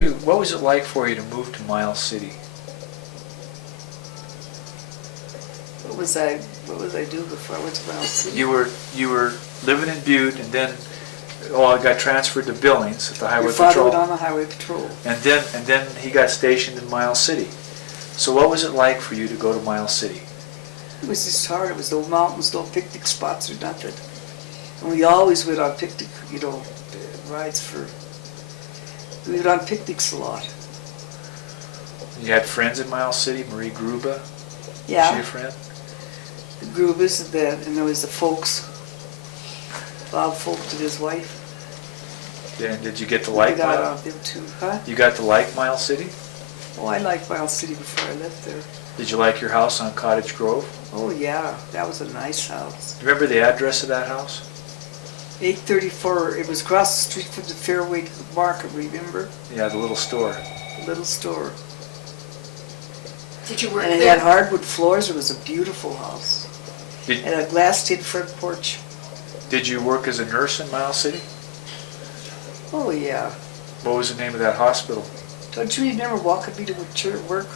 What was it like for you to move to Miles City? What was I do before I went to Miles City? You were living in Butte, and then I got transferred to Billings at the Highway Patrol. Your father went on the Highway Patrol. And then he got stationed in Miles City. So what was it like for you to go to Miles City? It was just hard. It was no mountains, no picnic spots or nothing. And we always went on picnic, rides for. We went on picnics a lot. You had friends in Miles City, Marie Gruba? Yeah. Was she a friend? The Grubas, and there was the Folks. Bob Folk and his wife. And did you get to like got Miles? Them too, huh? You got to like Miles City? Oh, I liked Miles City before I lived there. Did you like your house on Cottage Grove? Oh yeah, that was a nice house. Do you remember the address of that house? 834, it was across the street from the Fairway Market, remember? Yeah, the little store. The little store. Did you work and there? It had hardwood floors, it was a beautiful house. And a glass tin front porch. Did you work as a nurse in Miles City? Oh yeah. What was the name of that hospital? Don't you remember walking me to work?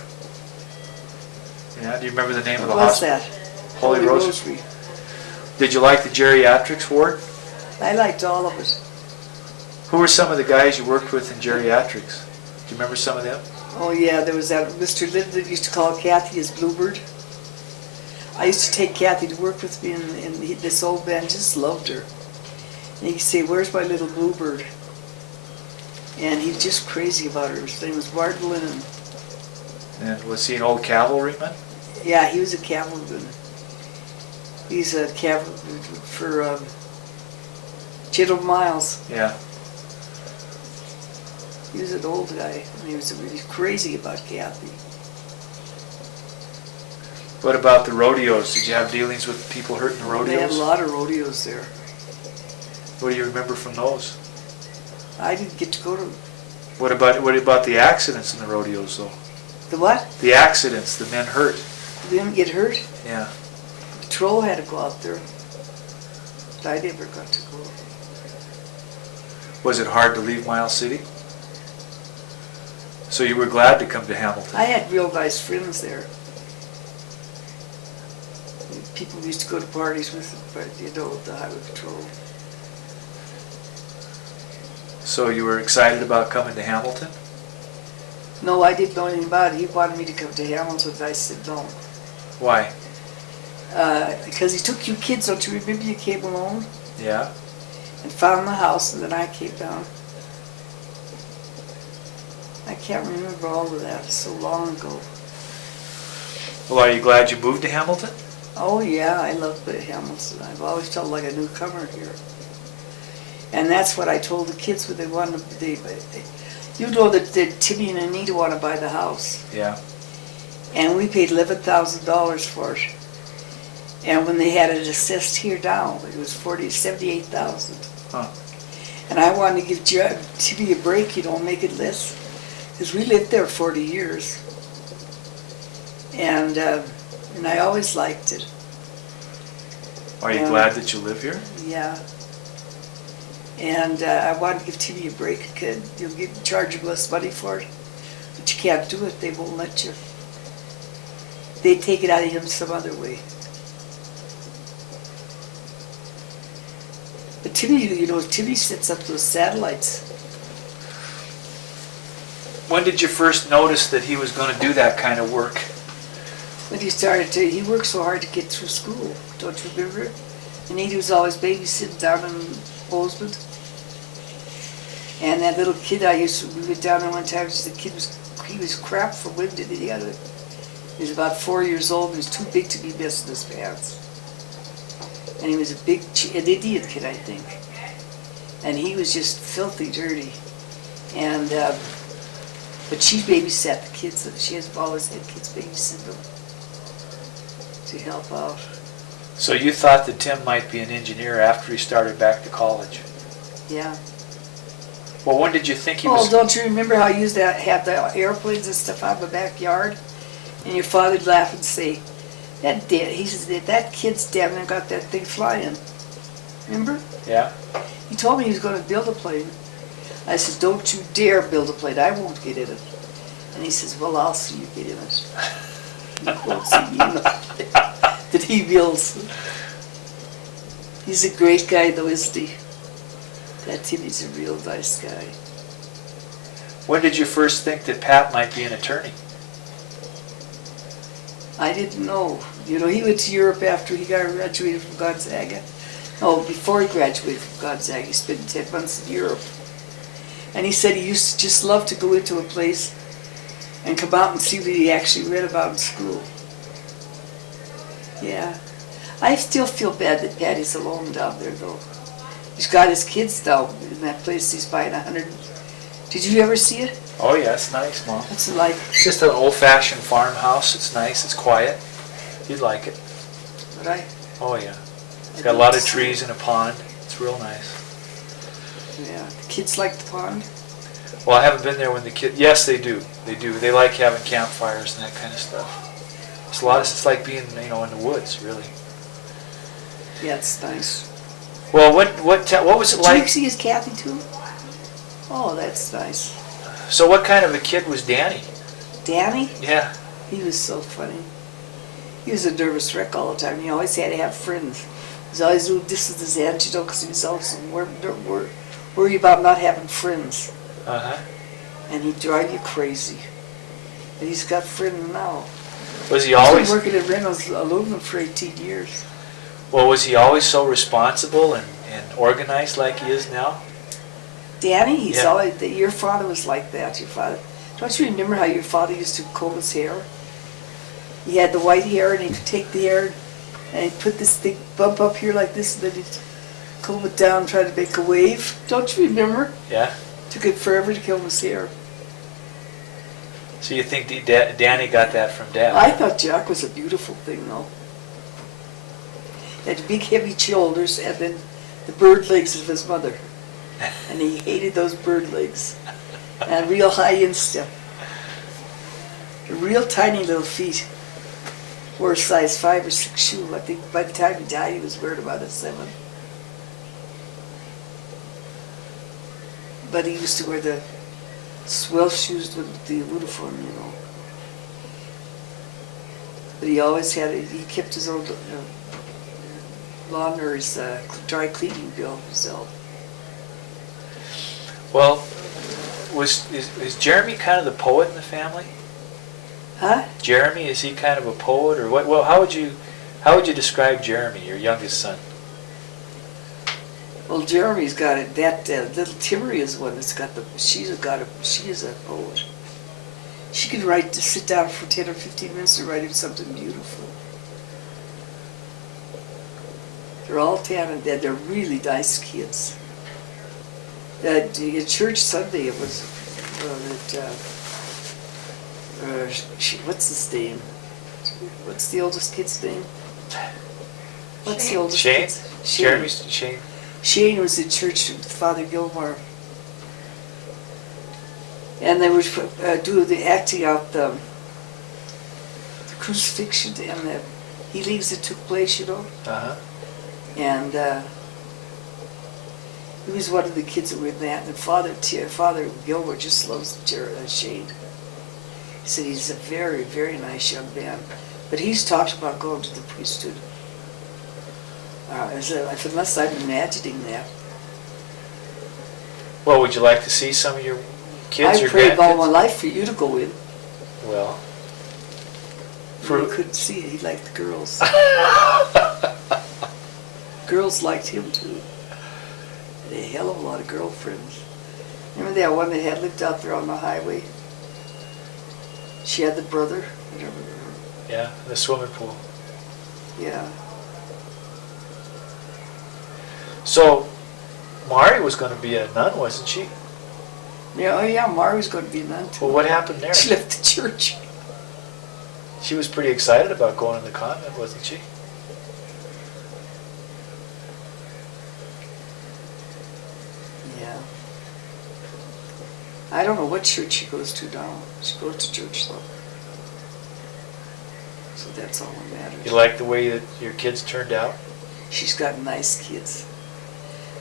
Yeah, do you remember the name of the What was hospital? that? Holy Rosary. Did you like the geriatrics ward? I liked all of it. Who were some of the guys you worked with in geriatrics? Do you remember some of them? Oh yeah, there was that Mr. Linden that used to call Kathy his Bluebird. I used to take Kathy to work with me, and this old man just loved her. And he'd say, "Where's my little Bluebird?" And he's just crazy about her. His name was Martin Lennon. And was he an old cavalryman? Yeah, he was a cavalryman. He's a cavalryman for General Miles. Yeah. He was an old guy, and he was really crazy about Kathy. What about the rodeos? Did you have dealings with people hurt in the rodeos? They had a lot of rodeos there. What do you remember from those? I didn't get to go to them. What about the accidents in the rodeos, though? The what? The accidents, the men hurt. Did them get hurt? Yeah. Patrol had to go out there. But I never got to go. Was it hard to leave Miles City? So you were glad to come to Hamilton? I had real nice friends there. People used to go to parties with them, but the Highway Patrol. So you were excited about coming to Hamilton? No, I didn't know anything about it. He wanted me to come to Hamilton, and I said no. Why? Because he took you kids, don't you remember you came alone? Yeah. And found the house, and then I came down. I can't remember all of that. It's so long ago. Well, are you glad you moved to Hamilton? Oh yeah, I love Hamilton. I've always felt like a newcomer here. And that's what I told the kids when they wanted to, that Timmy and Anita want to buy the house. Yeah. And we paid $11,000 for it. And when they had it assessed here now, it was $78,000. Huh. And I wanted to give Timmy a break, make it less. Because we lived there 40 years. And I always liked it. Are you glad that you live here? Yeah. And I wanted to give Timmy a break. You'll charge him less money for it. But you can't do it. They won't let you. They take it out of him some other way. But Timmy, Timmy sets up those satellites. When did you first notice that he was going to do that kind of work? When he worked so hard to get through school. Don't you remember? And he was always babysitting down in Bozeman. And that little kid we went down there one time, he was crap for wind in the other. He was about 4 years old and he was too big to be messing his pants. And he was an Indian kid, I think. And he was just filthy dirty. And, but she babysat the kids. She has always had kids babysit them to help out. So you thought that Tim might be an engineer after he started back to college? Yeah. Well, when did you think he was... Oh, don't you remember how you used to have the airplanes and stuff out in the backyard? And your father'd laugh and say, he says, that kid's damn near got that thing flying. Remember? Yeah. He told me he was going to build a plane. I says, don't you dare build a plane, I won't get in it. And he says, well, I'll see you get in it. You won't see me in it that he builds. He's a great guy though, isn't he? That Timmy's a real nice guy. When did you first think that Pat might be an attorney? I didn't know. You know, he went to Europe after he got graduated from Gonzaga. Oh, before he graduated from Gonzaga, he spent 10 months in Europe. And he said he used to just love to go into a place and come out and see what he actually read about in school. Yeah. I still feel bad that Patty's alone down there, though. He's got his kids down in that place he's buying 100. Did you ever see it? Oh yeah, it's nice, Mom. What's it like? It's just an old-fashioned farmhouse. It's nice. It's quiet. You'd like it. Would I? Oh yeah. It's got a lot of trees and a pond. It's real nice. Yeah. The kids like the pond? Well, I haven't been there when the kids. Yes, they do. They do. They like having campfires and that kind of stuff. It's a lot. It's like being, in the woods, really. Yeah, it's nice. Well, what was it Did you like? see his Kathy too? Oh, that's nice. So, what kind of a kid was Danny? Danny? Yeah. He was so funny. He was a nervous wreck all the time. He always had to have friends. He was always doing this with his hand, because he was also worried about not having friends. Uh-huh. And he'd drive you crazy. And he's got friends now. Was he He's always? been working at Reynolds Aluminum for 18 years. Well, was he always so responsible and organized like he is now? Danny, he's Yeah. always, your father was like that, your father. Don't you remember how your father used to comb his hair? He had the white hair and he could take the hair and he'd put this big bump up here like this and then he'd comb it down and try to make a wave. Don't you remember? Yeah. Took it forever to comb his hair. So you think Danny got that from Dad? I thought Jack was a beautiful thing though. He had big heavy shoulders and then the bird legs of his mother. And he hated those bird legs. And a real high instep. Real tiny little feet. Wore a size 5 or 6 shoe. I think by the time he died he was wearing about a 7. But he used to wear the swell shoes with the uniform, But he always he kept his own lawn or his dry cleaning bill himself. Well, is Jeremy kind of the poet in the family? Huh? Jeremy, is he kind of a poet, or what? Well, how would you describe Jeremy, your youngest son? Well, Jeremy's got it. That little Timmery is one that's got she is a poet. She can sit down for 10 or 15 minutes and write him something beautiful. They're all talented. They're really nice kids. At church Sunday, it was what's his name? What's the oldest kid's name? What's the oldest Shane? kid's? Jeremy's Shane. Shane was in church with Father Gilmore. And they would do the acting out the crucifixion and the healings that took place, Uh-huh. And he was one of the kids that were in that. And Father Gilmore just loves Shane. He said he's a very, very nice young man. But he's talked about going to the priesthood. Unless I'm imagining that. Well, would you like to see some of your kids or I prayed all my grandkids? life for you to go in. Well, You couldn't see it. He liked the girls. Girls liked him too. He had a hell of a lot of girlfriends. Remember that one that had lived out there on the highway? She had the brother. I don't remember. yeah, the swimming pool. Yeah. So, Mari was going to be a nun, wasn't she? Yeah, oh yeah, Mari was going to be a nun too. Well, what happened there? She left the church. She was pretty excited about going in the convent, wasn't she? Yeah. I don't know what church she goes to now. She goes to church though. So that's all that matters. You like the way that your kids turned out? She's got nice kids.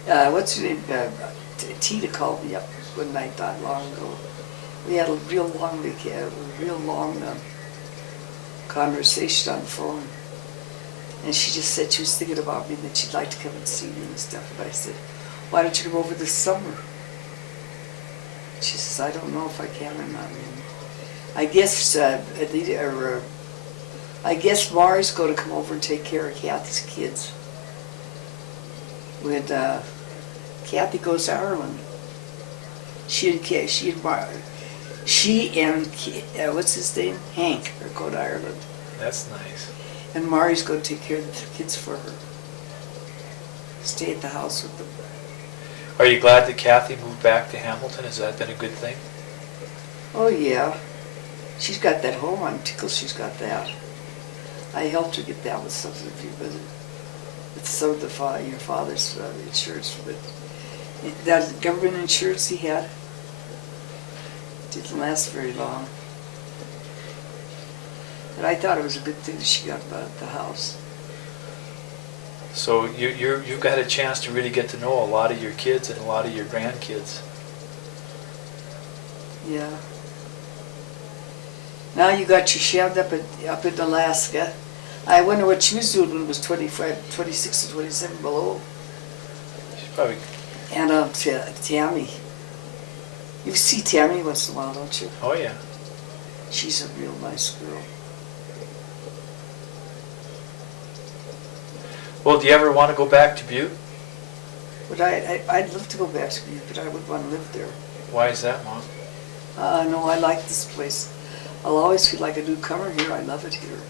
What's her name? Tina called me up. one night not long ago. We had a real long conversation on the phone. And she just said she was thinking about me and that she'd like to come and see me and stuff. And I said, why don't you come over this summer? She says, I don't know if I can or not. I guess I guess Mari's going to come over and take care of Kathy's kids when Kathy goes to Ireland. She and what's his name? Hank are going to Ireland. That's nice. And Mari's going to take care of the kids for her. Stay at the house with them. Are you glad that Kathy moved back to Hamilton? Has that been a good thing? Oh yeah. She's got that home on Tickle, she's got that. I helped her get that with something with some of your father's insurance, but that government insurance he had didn't last very long. But I thought it was a good thing that she got the house. So you've got a chance to really get to know a lot of your kids and a lot of your grandkids. Yeah. Now you got your shaved up in Alaska. I wonder what she was doing when it was 26 and 27 below. She's probably... And Tammy. You see Tammy once in a while, don't you? Oh yeah. She's a real nice girl. Well, do you ever want to go back to Butte? But I'd love to go back to Butte, but I would want to live there. Why is that, Mom? No, I like this place. I'll always feel like a newcomer here. I love it here.